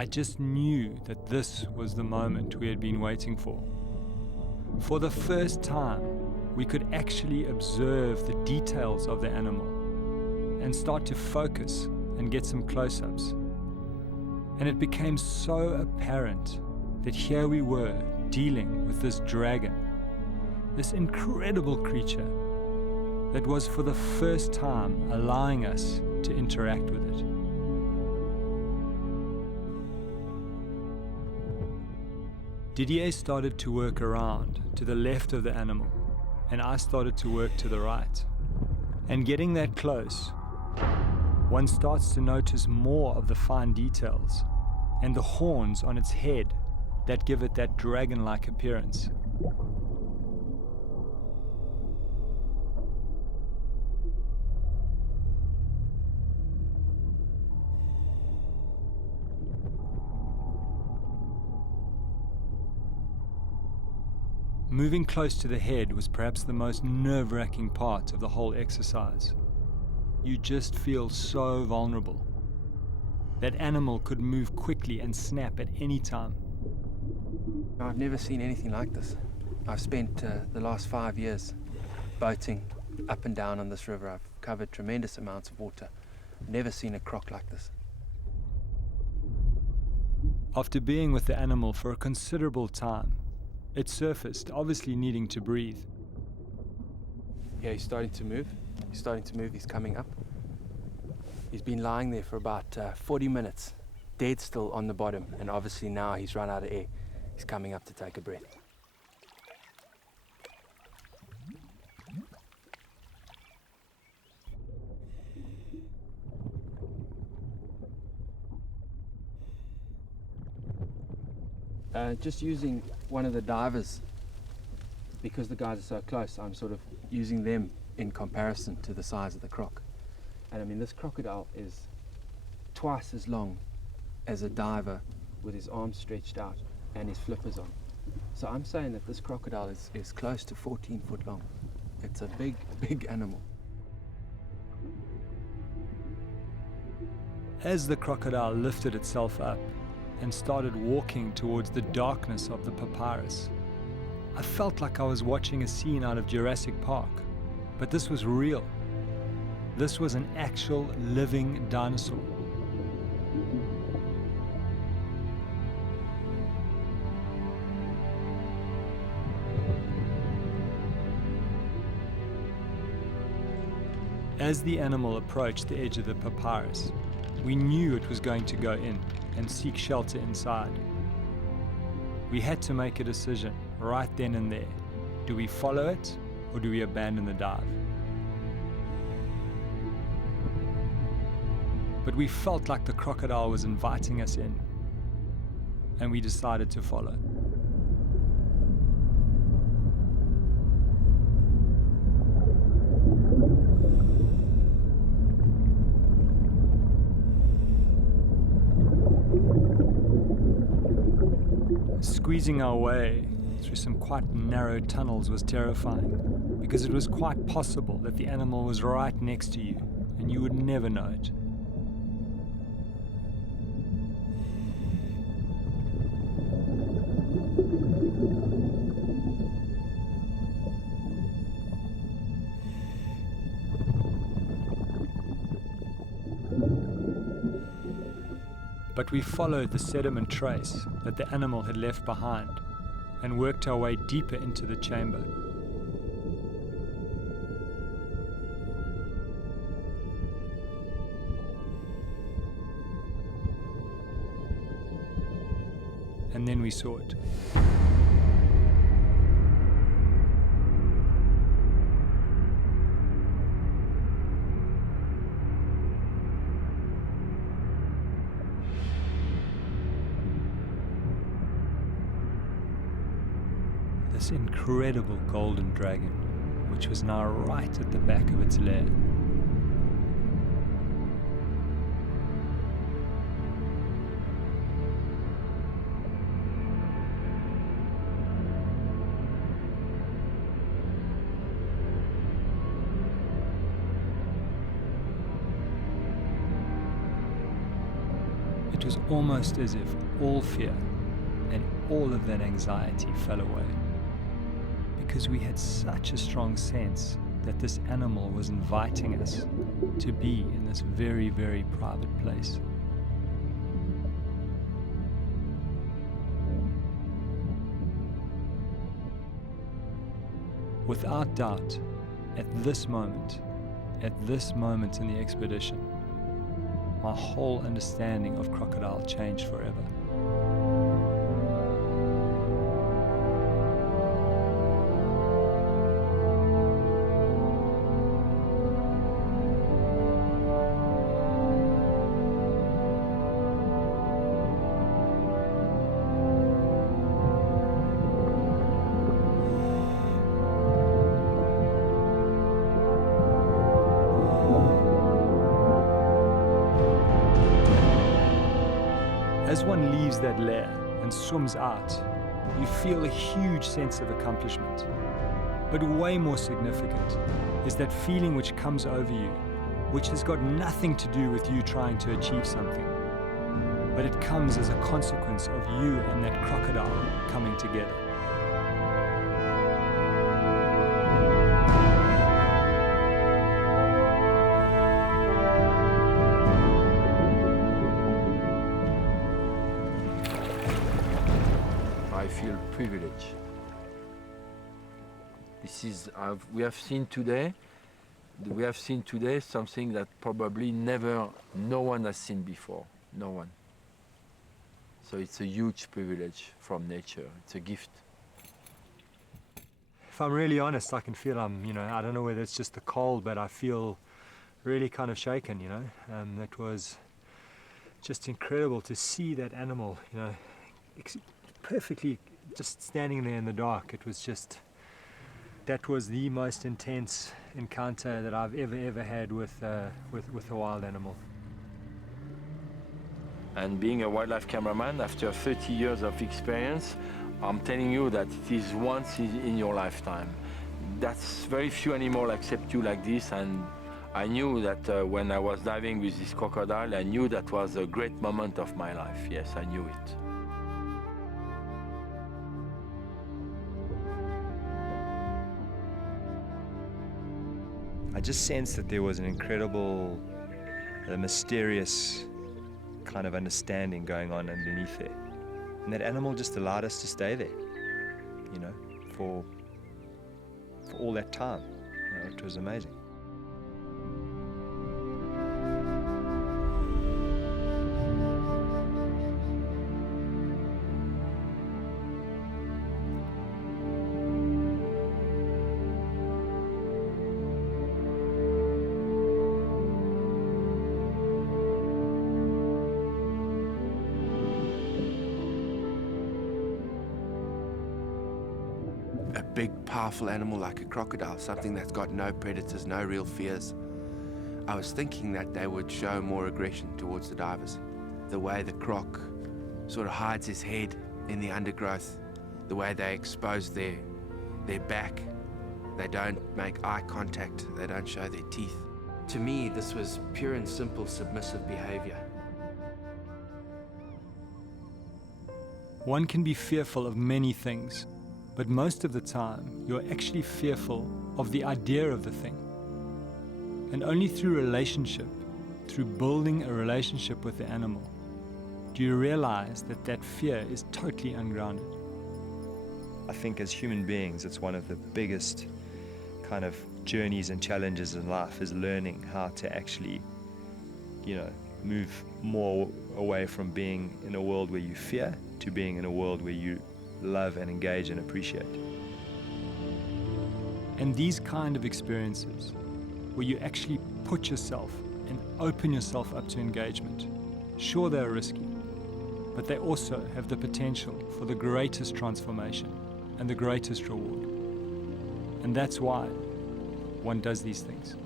I just knew that this was the moment we had been waiting for. For the first time, we could actually observe the details of the animal and start to focus and get some close-ups. And it became so apparent that here we were dealing with this dragon, this incredible creature that was for the first time allowing us to interact with it. Didier started to work around to the left of the animal, and I started to work to the right. And getting that close, one starts to notice more of the fine details and the horns on its head that give it that dragon-like appearance. Moving close to the head was perhaps the most nerve-wracking part of the whole exercise. You just feel so vulnerable. That animal could move quickly and snap at any time. I've never seen anything like this. I've spent the last 5 years boating up and down on this river. I've covered tremendous amounts of water. Never seen a croc like this. After being with the animal for a considerable time, it surfaced, obviously needing to breathe. Yeah, he's starting to move. He's coming up. He's been lying there for about 40 minutes, dead still on the bottom, and obviously now he's run out of air. He's coming up to take a breath. Just using one of the divers, because the guys are so close, I'm sort of using them in comparison to the size of the croc. And I mean, this crocodile is twice as long as a diver with his arms stretched out and his flippers on. So I'm saying that this crocodile is close to 14 foot long. It's a big, big animal. As the crocodile lifted itself up and started walking towards the darkness of the papyrus, I felt like I was watching a scene out of Jurassic Park, but this was real. This was an actual living dinosaur. As the animal approached the edge of the papyrus, we knew it was going to go in and seek shelter inside. We had to make a decision right then and there. Do we follow it or do we abandon the dive? But we felt like the crocodile was inviting us in, and we decided to follow. Squeezing our way through some quite narrow tunnels was terrifying, because it was quite possible that the animal was right next to you and you would never know it. But we followed the sediment trace that the animal had left behind and worked our way deeper into the chamber. And then we saw it. This incredible golden dragon, which was now right at the back of its lair. It was almost as if all fear and all of that anxiety fell away, because we had such a strong sense that this animal was inviting us to be in this very, very private place. Without doubt, at this moment in the expedition, my whole understanding of Crocodile changed forever. As one leaves that lair and swims out, you feel a huge sense of accomplishment. But way more significant is that feeling which comes over you, which has got nothing to do with you trying to achieve something, but it comes as a consequence of you and that crocodile coming together. I feel privilege. This is we have seen today something that probably no one has seen before. No one. So it's a huge privilege from nature. It's a gift. If I'm really honest, I can feel I don't know whether it's just the cold, but I feel really kind of shaken, It was just incredible to see that animal, perfectly just standing there in the dark. That was the most intense encounter that I've ever had with a wild animal. And being a wildlife cameraman, after 30 years of experience, I'm telling you that it is once in your lifetime. That's very few animals accept you like this, and I knew that when I was diving with this crocodile, I knew that was a great moment of my life. Yes, I knew it. I just sensed that there was an incredible, mysterious kind of understanding going on underneath there. And that animal just allowed us to stay there, for all that time. It was amazing. A big, powerful animal like a crocodile, something that's got no predators, no real fears. I was thinking that they would show more aggression towards the divers. The way the croc sort of hides his head in the undergrowth, the way they expose their back, they don't make eye contact, they don't show their teeth. To me, this was pure and simple submissive behavior. One can be fearful of many things, but most of the time, you're actually fearful of the idea of the thing. And only through relationship, through building a relationship with the animal, do you realize that that fear is totally ungrounded. I think as human beings, it's one of the biggest kind of journeys and challenges in life is learning how to actually, move more away from being in a world where you fear to being in a world where you love and engage and appreciate. And these kind of experiences, where you actually put yourself and open yourself up to engagement, sure they're risky, but they also have the potential for the greatest transformation and the greatest reward. And that's why one does these things.